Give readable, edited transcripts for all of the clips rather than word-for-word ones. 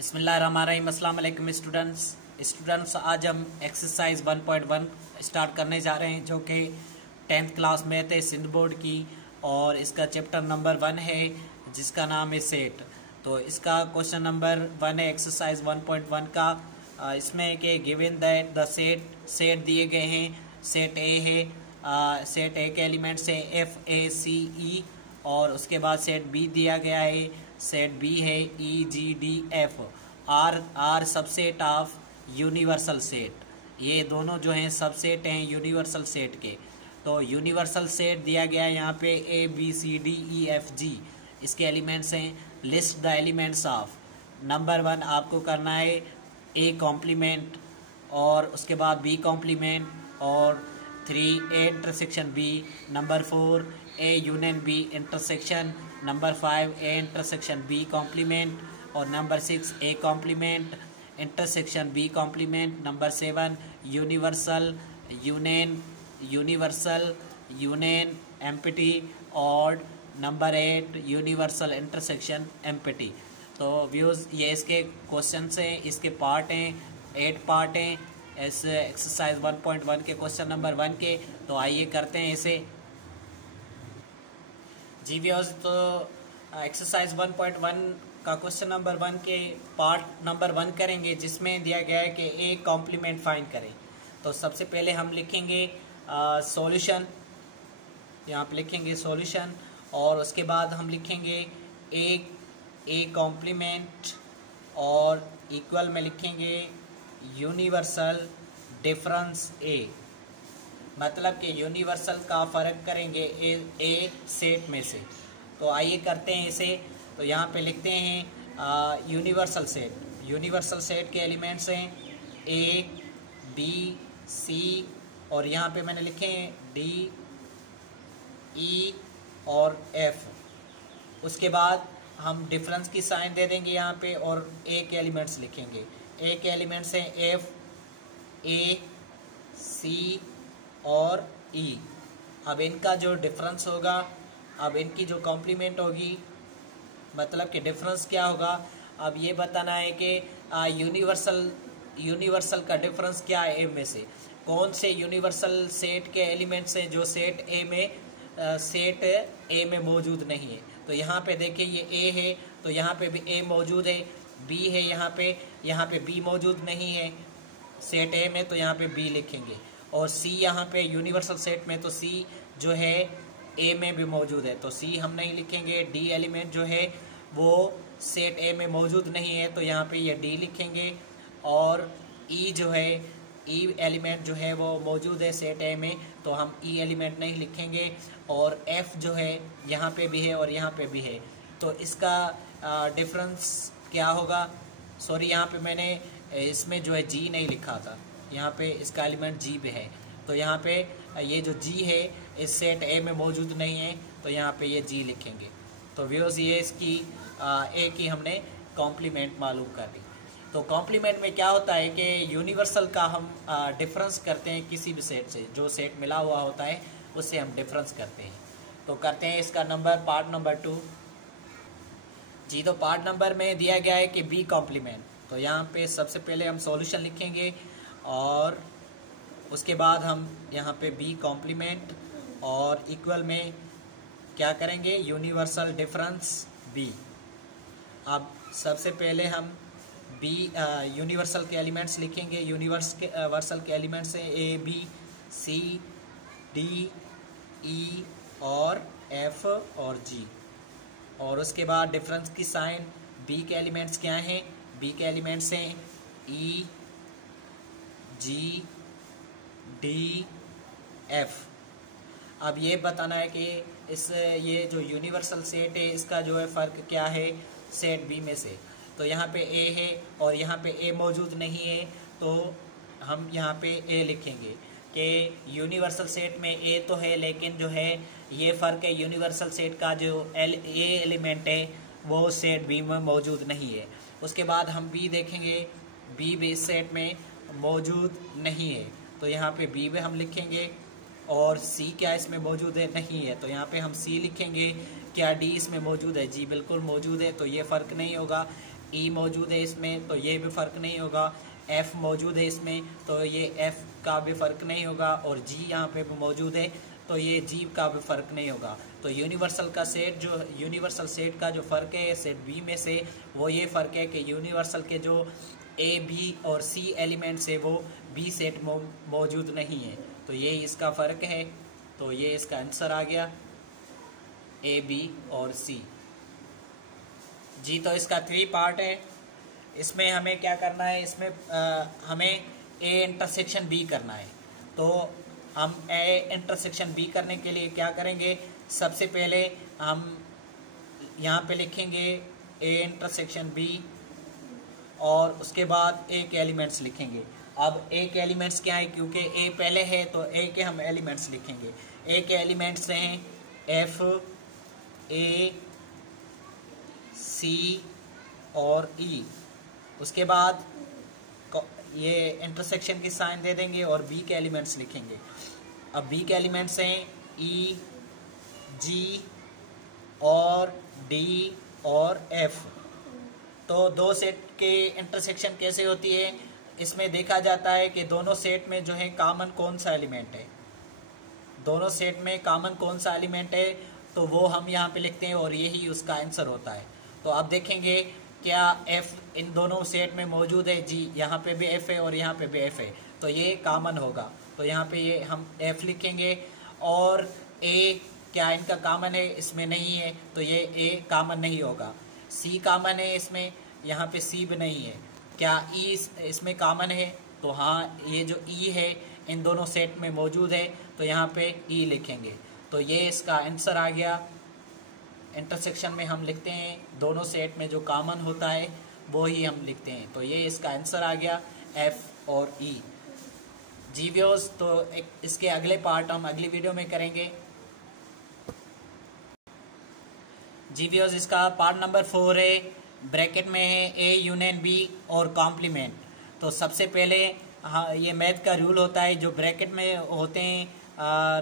बिस्मिल्लाहिर्रहमानिर्रहीम। अस्सलाम वालेकुम स्टूडेंट्स, आज हम एक्सरसाइज 1.1 स्टार्ट करने जा रहे हैं जो कि 10th क्लास में थे सिंध बोर्ड की, और इसका चैप्टर नंबर 1 है जिसका नाम है सेट। तो इसका क्वेश्चन नंबर 1 है एक्सरसाइज 1.1 का। इसमें कि गिवन दैट द सेट दिए गए हैं। सेट ए है, सेट ए के एलिमेंट्स है FACE, और उसके बाद सेट बी दिया गया है, सेट बी है EGDF। Are subset of universal set. ये दोनों जो हैं सबसेट हैं यूनिवर्सल सेट के। तो यूनिवर्सल सेट दिया गया है यहाँ पे ABCDEFG, इसके एलिमेंट्स हैं। List the elements of. Number 1 आपको करना है A कॉम्प्लीमेंट, और उसके बाद B कॉम्प्लीमेंट, और 3 A intersection B, number 4 A union B intersection, number 5 A intersection B complement, और number 6 A complement intersection B complement, number 7 universal union empty, और number 8 universal intersection empty. तो views ये इसके questions हैं, इसके part हैं, 8 part हैं इस एक्सरसाइज 1.1 के क्वेश्चन नंबर 1 के। तो आइए करते हैं इसे। जी व्यूअर्स, तो एक्सरसाइज 1.1 का क्वेश्चन नंबर 1 के पार्ट नंबर 1 करेंगे, जिसमें दिया गया है कि ए कॉम्प्लीमेंट फाइंड करें। तो सबसे पहले हम लिखेंगे सॉल्यूशन, यहाँ पे लिखेंगे सॉल्यूशन, और उसके बाद हम लिखेंगे ए कॉम्प्लीमेंट, और इक्वल में लिखेंगे यूनिवर्सल डिफरेंस ए, मतलब कि यूनिवर्सल का फ़र्क करेंगे ए सेट में से। तो आइए करते हैं इसे। तो यहाँ पे लिखते हैं यूनिवर्सल सेट के एलिमेंट्स हैं A B C, और यहाँ पे मैंने लिखे हैं D E और F। उसके बाद हम डिफरेंस की साइन दे देंगे यहाँ पे, और A के एलिमेंट्स लिखेंगे। A के एलिमेंट्स हैं F A C और E। अब इनका जो डिफरेंस होगा, अब इनकी जो कॉम्प्लीमेंट होगी, मतलब कि डिफरेंस क्या होगा, अब ये बताना है कि यूनिवर्सल का डिफरेंस क्या है ए में से। कौन से यूनिवर्सल सेट के एलिमेंट्स हैं जो सेट ए में मौजूद नहीं है। तो यहाँ पे देखिए ये ए है, तो यहाँ पे भी ए मौजूद है। बी है यहाँ पे बी मौजूद नहीं है सेट ए में, तो यहाँ पे बी लिखेंगे। और सी यहाँ पे यूनिवर्सल सेट में, तो सी जो है ए में भी मौजूद है, तो सी हम नहीं लिखेंगे। डी एलिमेंट जो है वो सेट ए में मौजूद नहीं है, तो यहाँ पे ये डी लिखेंगे। और ई जो है, ई एलिमेंट जो है वो मौजूद है सेट ए में, तो हम ई एलिमेंट नहीं लिखेंगे। और एफ जो है यहाँ पे भी है और यहाँ पे भी है, तो इसका डिफरेंस क्या होगा। सॉरी, यहाँ पे मैंने इसमें जो है जी नहीं लिखा था, यहाँ पे इसका एलिमेंट जी भी है, तो यहाँ पे ये जो जी है इस सेट ए में मौजूद नहीं है, तो यहाँ पे ये जी लिखेंगे। तो व्यूअर्स, ये इसकी ए की हमने कॉम्प्लीमेंट मालूम कर दी। तो कॉम्प्लीमेंट में क्या होता है कि यूनिवर्सल का हम डिफरेंस करते हैं किसी भी सेट से, जो सेट मिला हुआ होता है उससे हम डिफरेंस करते हैं। तो करते हैं इसका पार्ट नंबर 2। जी, तो पार्ट नंबर में दिया गया है कि बी कॉम्प्लीमेंट। तो यहाँ पे सबसे पहले हम सॉल्यूशन लिखेंगे, और उसके बाद हम यहाँ पे बी कॉम्प्लीमेंट, और इक्वल में क्या करेंगे, यूनिवर्सल डिफरेंस बी। अब सबसे पहले हम बी यूनिवर्सल के एलिमेंट्स लिखेंगे। यूनिवर्सल के एलिमेंट्स हैं A B C D E और F और G। और उसके बाद डिफरेंस की साइन, बी के एलिमेंट्स क्या हैं, बी के एलिमेंट्स हैं E G D F। अब ये बताना है कि ये जो यूनिवर्सल सेट है इसका जो है फ़र्क क्या है सेट बी में से। तो यहाँ पे ए है और यहाँ पे ए मौजूद नहीं है, तो हम यहाँ पे ए लिखेंगे कि यूनिवर्सल सेट में ए तो है, लेकिन जो है ये फ़र्क है, यूनिवर्सल सेट का जो ए एलिमेंट है वो सेट बी में मौजूद नहीं है। उसके बाद हम बी देखेंगे, बी भी इस सेट में मौजूद नहीं है, तो यहाँ पे बी भी हम लिखेंगे। और सी क्या इसमें मौजूद है, नहीं है, तो यहाँ पे हम सी लिखेंगे। क्या डी इसमें मौजूद है, जी बिल्कुल मौजूद है, तो ये फ़र्क नहीं होगा। ई मौजूद है इसमें तो ये भी फ़र्क नहीं होगा, एफ़ मौजूद है इसमें तो ये एफ़ का भी फ़र्क नहीं होगा, और जी यहाँ पे भी मौजूद है तो ये जी का भी फ़र्क नहीं होगा। तो यूनिवर्सल का सेट जो यूनिवर्सल सेट का जो फ़र्क है सेट बी में से, वो ये फ़र्क है कि यूनिवर्सल के जो ए बी और सी एलिमेंट्स है वो बी सेट मौजूद नहीं है, तो ये इसका फ़र्क है। तो ये इसका आंसर आ गया ए बी और सी। जी तो इसका 3 पार्ट है, इसमें हमें क्या करना है, इसमें हमें ए इंटरसेक्शन बी करना है। तो हम ए इंटरसेक्शन बी करने के लिए क्या करेंगे, सबसे पहले हम यहाँ पे लिखेंगे ए इंटरसेक्शन बी और उसके बाद ए के एलिमेंट्स लिखेंगे। अब ए के एलिमेंट्स क्या है, क्योंकि ए पहले है तो ए के हम एलिमेंट्स लिखेंगे। ए के एलिमेंट्स हैं एफ, ए, सी और ई। उसके बाद ये इंटरसेक्शन की साइन दे देंगे और बी के एलिमेंट्स लिखेंगे। अब बी के एलिमेंट्स हैं ई, जी और डी और एफ। तो दो सेट के इंटरसेक्शन कैसे होती है, इसमें देखा जाता है कि दोनों सेट में जो है कॉमन कौन सा एलिमेंट है, दोनों सेट में कॉमन कौन सा एलिमेंट है, तो वो हम यहाँ पे लिखते हैं और यही उसका आंसर होता है। तो अब देखेंगे क्या एफ इन दोनों सेट में मौजूद है, जी यहाँ पे भी एफ है और यहाँ पे भी एफ है, तो ये कॉमन होगा। तो यहाँ पे ये हम एफ लिखेंगे। और ए क्या इनका कॉमन है, इसमें नहीं है तो ये ए कॉमन नहीं होगा। सी कॉमन है इसमें, यहाँ पे सी भी नहीं है। क्या ई इसमें कॉमन है, तो हाँ ये जो ई है इन दोनों सेट में मौजूद है, तो यहाँ पे ई लिखेंगे। तो ये इसका आंसर आ गया। इंटरसेक्शन में हम लिखते हैं दोनों सेट में जो कॉमन होता है वो ही हम लिखते हैं, तो ये इसका आंसर आ गया एफ और ई। जी व्यूअर्स, तो इसके अगले पार्ट हम अगली वीडियो में करेंगे। जी व्यूअर्स, इसका पार्ट नंबर 4 है, ब्रैकेट में है ए यूनियन बी और कॉम्प्लीमेंट। तो सबसे पहले हाँ ये मैथ का रूल होता है, जो ब्रैकेट में होते हैं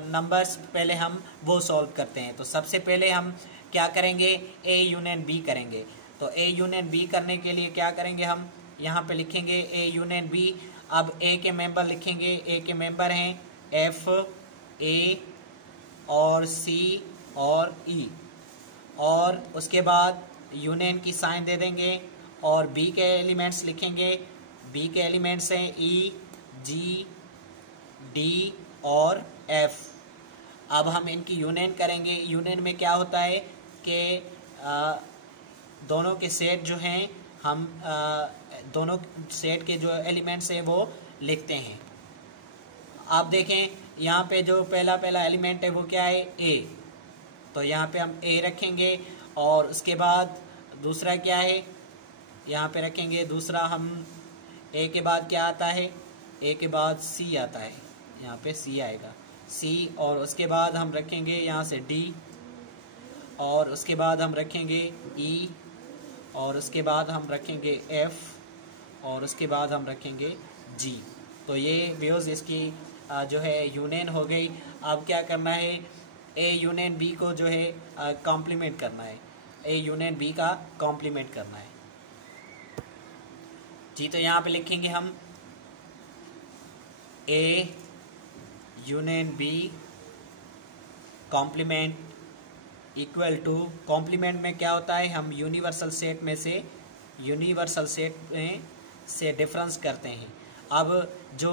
नंबर्स पहले हम वो सॉल्व करते हैं। तो सबसे पहले हम क्या करेंगे, ए यूनियन बी करेंगे। तो ए यूनियन बी करने के लिए क्या करेंगे, हम यहाँ पे लिखेंगे ए यूनियन बी। अब ए के मेंबर लिखेंगे, ए के मेंबर हैं एफ, ए और सी और ई। और उसके बाद यूनियन की साइन दे देंगे और बी के एलिमेंट्स लिखेंगे। बी के एलिमेंट्स हैं ई, जी, डी और एफ। अब हम इनकी यूनियन करेंगे। यूनियन में क्या होता है कि दोनों के सेट जो हैं हम दोनों सेट के जो एलिमेंट्स हैं वो लिखते हैं। आप देखें यहाँ पे जो पहला एलिमेंट है वो क्या है, ए। तो यहाँ पे हम ए रखेंगे और उसके बाद दूसरा क्या है, यहाँ पे रखेंगे दूसरा। हम ए के बाद क्या आता है, ए के बाद सी आता है, यहाँ पे सी आएगा, सी। और उसके बाद हम रखेंगे यहाँ से डी और उसके बाद हम रखेंगे ई और उसके बाद हम रखेंगे एफ और उसके बाद हम रखेंगे जी। तो ये व्यूज़ इसकी जो है यूनियन हो गई। अब क्या करना है, ए यूनियन बी को जो है कॉम्प्लीमेंट करना है, ए यूनियन बी का कॉम्प्लीमेंट करना है। जी तो यहाँ पे लिखेंगे हम A union B complement equal to, complement में क्या होता है, हम यूनिवर्सल सेट में से डिफरेंस करते हैं। अब जो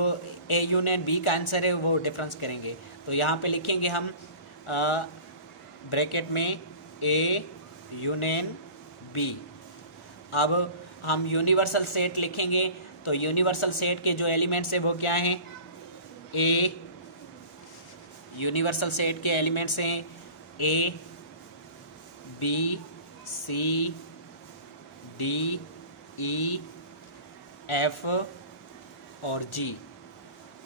ए यूनियन बी का आंसर है वो डिफरेंस करेंगे। तो यहाँ पे लिखेंगे हम ब्रैकेट में ए यूनियन बी। अब हम यूनिवर्सल सेट लिखेंगे। तो यूनिवर्सल सेट के जो एलिमेंट्स है वो क्या हैं, ए। यूनिवर्सल सेट के एलिमेंट्स हैं ए, बी, सी, डी, ई, एफ और जी।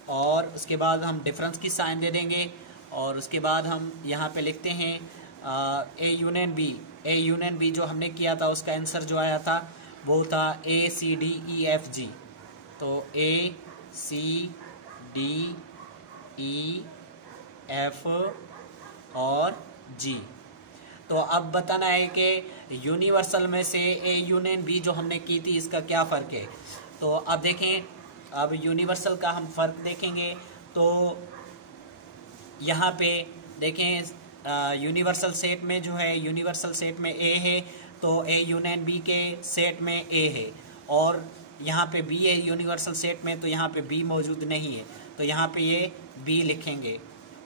और उसके बाद हम डिफरेंस की साइन दे देंगे और उसके बाद हम यहाँ पे लिखते हैं A union B. A union B जो हमने किया था उसका आंसर जो आया था वो था ए, सी, डी, ई, एफ, जी। तो ए, सी, डी, ई, एफ और जी। तो अब बताना है कि यूनिवर्सल में से ए यूनियन बी जो हमने की थी इसका क्या फ़र्क है। तो अब देखें, अब यूनिवर्सल का हम फ़र्क देखेंगे। तो यहाँ पे देखें यूनिवर्सल सेट में जो है, यूनिवर्सल सेट में ए है तो ए यूनियन बी के सेट में ए है, और यहाँ पे बी है यूनिवर्सल सेट में तो यहाँ पे बी मौजूद नहीं है, तो यहाँ पे ये बी लिखेंगे।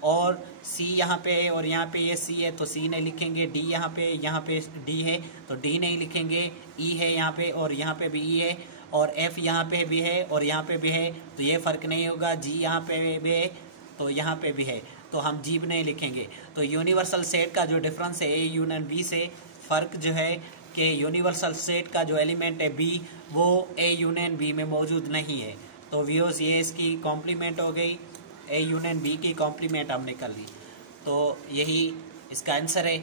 और सी यहाँ पे है और यहाँ पे ये सी है तो सी नहीं लिखेंगे। डी यहाँ पे डी है तो डी नहीं लिखेंगे। ई है यहाँ पे और यहाँ पे भी ई है, और एफ यहाँ पे भी है और यहाँ पे भी है तो ये फ़र्क नहीं होगा। जी यहाँ पे भी है तो यहाँ पे भी है तो हम जी भी नहीं लिखेंगे। तो यूनिवर्सल सेट का जो डिफरेंस है ए यूनियन बी से, फ़र्क जो है कि यूनिवर्सल सेट का जो एलिमेंट है बी वो ए यूनियन बी में मौजूद नहीं है। तो व्यूअर्स ये इसकी कॉम्प्लीमेंट हो गई, ए यूनियन बी की कॉम्प्लीमेंट हमने कर ली। तो यही इसका आंसर है।